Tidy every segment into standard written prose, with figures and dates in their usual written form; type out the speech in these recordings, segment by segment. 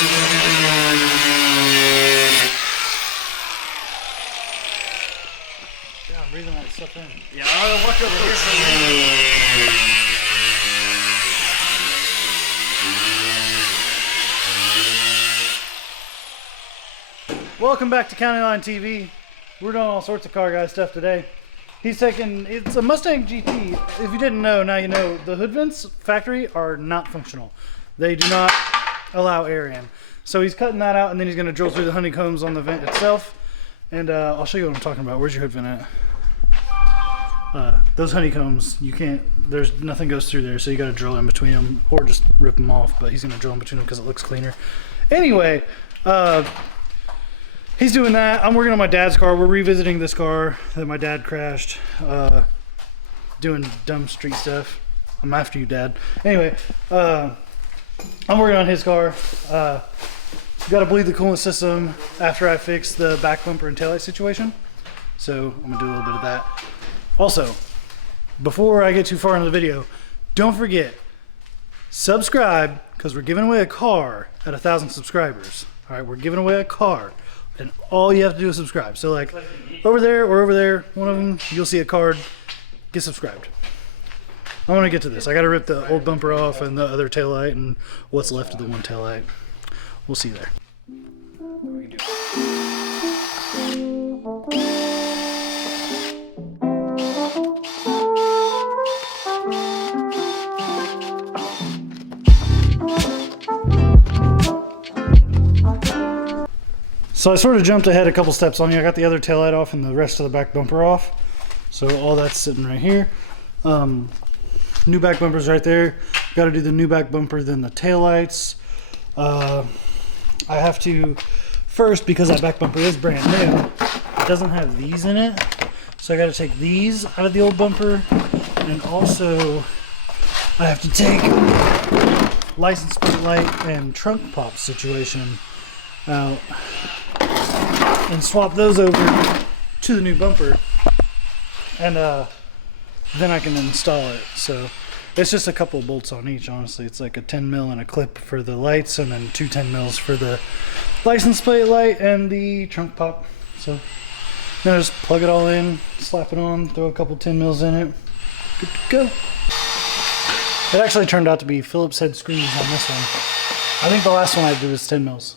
Yeah, I'm breathing that stuff in. Yeah, I'll walk over here for you. Welcome back to CountyLine TV. We're doing all sorts of car guy stuff today. He's taking, it's a Mustang GT. If you didn't know, now you know. The hood vents factory are not functional. They do not allow air in. So he's cutting that out, and then he's going to drill through the honeycombs on the vent itself. And I'll show you what I'm talking about. Where's your hood vent at? Those honeycombs, you can't, there's nothing goes through there, so you got to drill in between them or just rip them off. But he's going to drill in between them because it looks cleaner. Anyway, he's doing that. I'm working on my dad's car. We're revisiting this car that my dad crashed, doing dumb street stuff. I'm after you, Dad. Anyway, I'm working on his car. Got to bleed the coolant system after I fix the back bumper and taillight situation. So I'm gonna do a little bit of that. Also, before I get too far into the video, don't forget, subscribe, because we're giving away a car at 1,000 subscribers. All right, we're giving away a car, and all you have to do is subscribe. So like over there or over there, one of them, you'll see a card. Get subscribed. I'm gonna get to this. I gotta rip the old bumper off and the other taillight and what's left of the one taillight. We'll see you there. So I sort of jumped ahead a couple steps on you. I got the other taillight off and the rest of the back bumper off. So all that's sitting right here. New back bumper's right there. Got to do the new back bumper, then the taillights. I have to first, because that back bumper is brand new, it doesn't have these in it. So I got to take these out of the old bumper. And also I have to take license plate light and trunk pop situation out and swap those over to the new bumper. And then I can install it. So it's just a couple of bolts on each, honestly. It's like a 10 mil and a clip for the lights, and then two 10 mils for the license plate light and the trunk pop. So now just plug it all in, slap it on, throw a couple 10 mils in it, good to go. It actually turned out to be Phillips head screws on this one. I think the last one I did was 10 mils.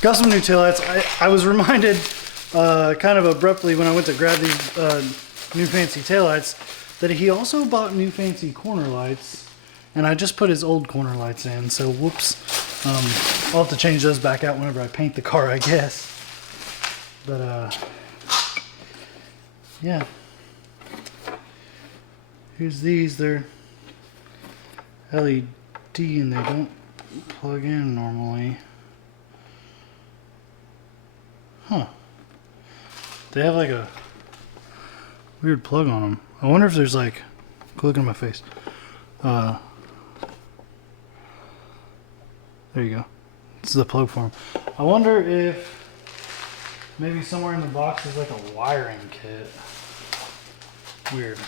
got some new taillights. I was reminded kind of abruptly when I went to grab these new fancy taillights that he also bought new fancy corner lights, and I just put his old corner lights in, so whoops. I'll have to change those back out whenever I paint the car, I guess. But yeah. Here's these. They're LED and they don't plug in normally. Huh. They have like a weird plug on them. I wonder if there's like, look at my face. There you go. This is the plug for them. I wonder if maybe somewhere in the box is like a wiring kit. Weird.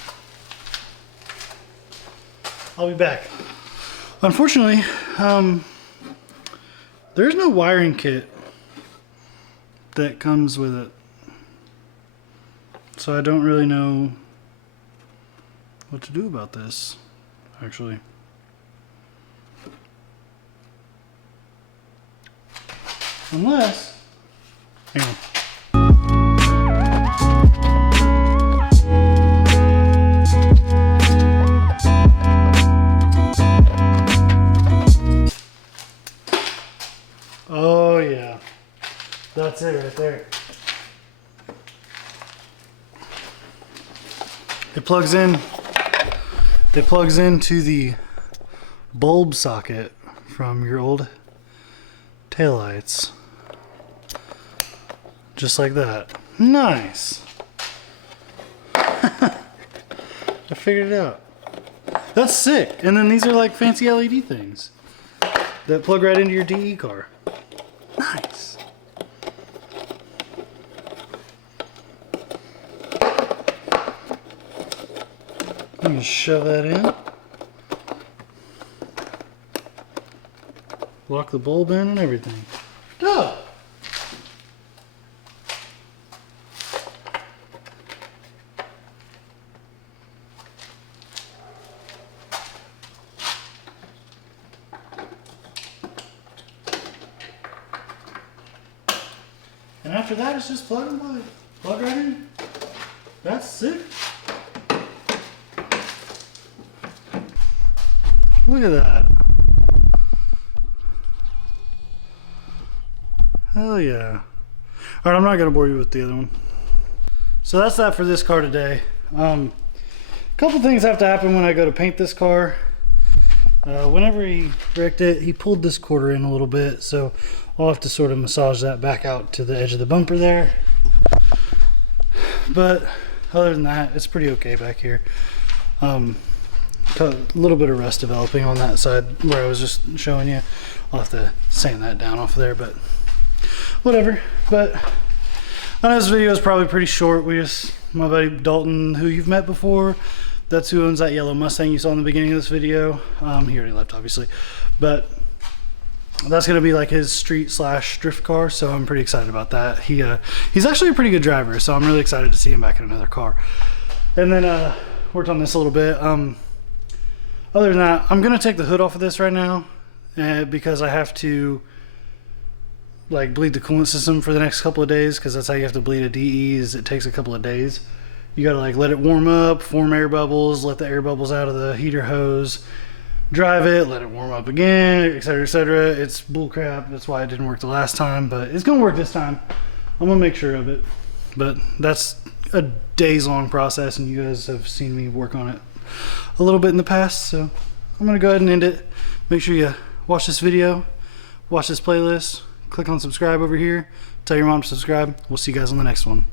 I'll be back. Unfortunately, there's no wiring kit that comes with it. So I don't really know what to do about this, actually. Unless, hang on. Oh yeah, that's it right there. It plugs in. It plugs into the bulb socket from your old taillights. Just like that. Nice. I figured it out. That's sick. And then these are like fancy LED things that plug right into your DE car. Nice. You can shove that in. Lock the bulb in and everything. Go! And after that, it's just plug and play. Plug right in. That's sick. Look at that. Hell yeah. Alright, I'm not going to bore you with the other one. So that's that for this car today. Couple things have to happen when I go to paint this car. Whenever he wrecked it, he pulled this quarter in a little bit, so I'll have to sort of massage that back out to the edge of the bumper there. But other than that, it's pretty okay back here. A little bit of rust developing on that side where I was just showing you. I'll have to sand that down off there, but whatever. But I know this video is probably pretty short. My buddy Dalton, who you've met before, that's who owns that yellow Mustang you saw in the beginning of this video. He already left, obviously, but that's gonna be like his street / drift car, so I'm pretty excited about that. He's actually a pretty good driver, so I'm really excited to see him back in another car. And then worked on this a little bit. Other than that, I'm gonna take the hood off of this right now because I have to like bleed the coolant system for the next couple of days, because that's how you have to bleed a DE, is it takes a couple of days. You gotta like let it warm up, form air bubbles, let the air bubbles out of the heater hose, drive it, let it warm up again, etc, etc. It's bullcrap. That's why it didn't work the last time, but it's gonna work this time. I'm gonna make sure of it. But that's a days-long process, and you guys have seen me work on it a little bit in the past, so I'm gonna go ahead and end it. Make sure you watch this video, watch this playlist, click on subscribe over here, tell your mom to subscribe. We'll see you guys on the next one.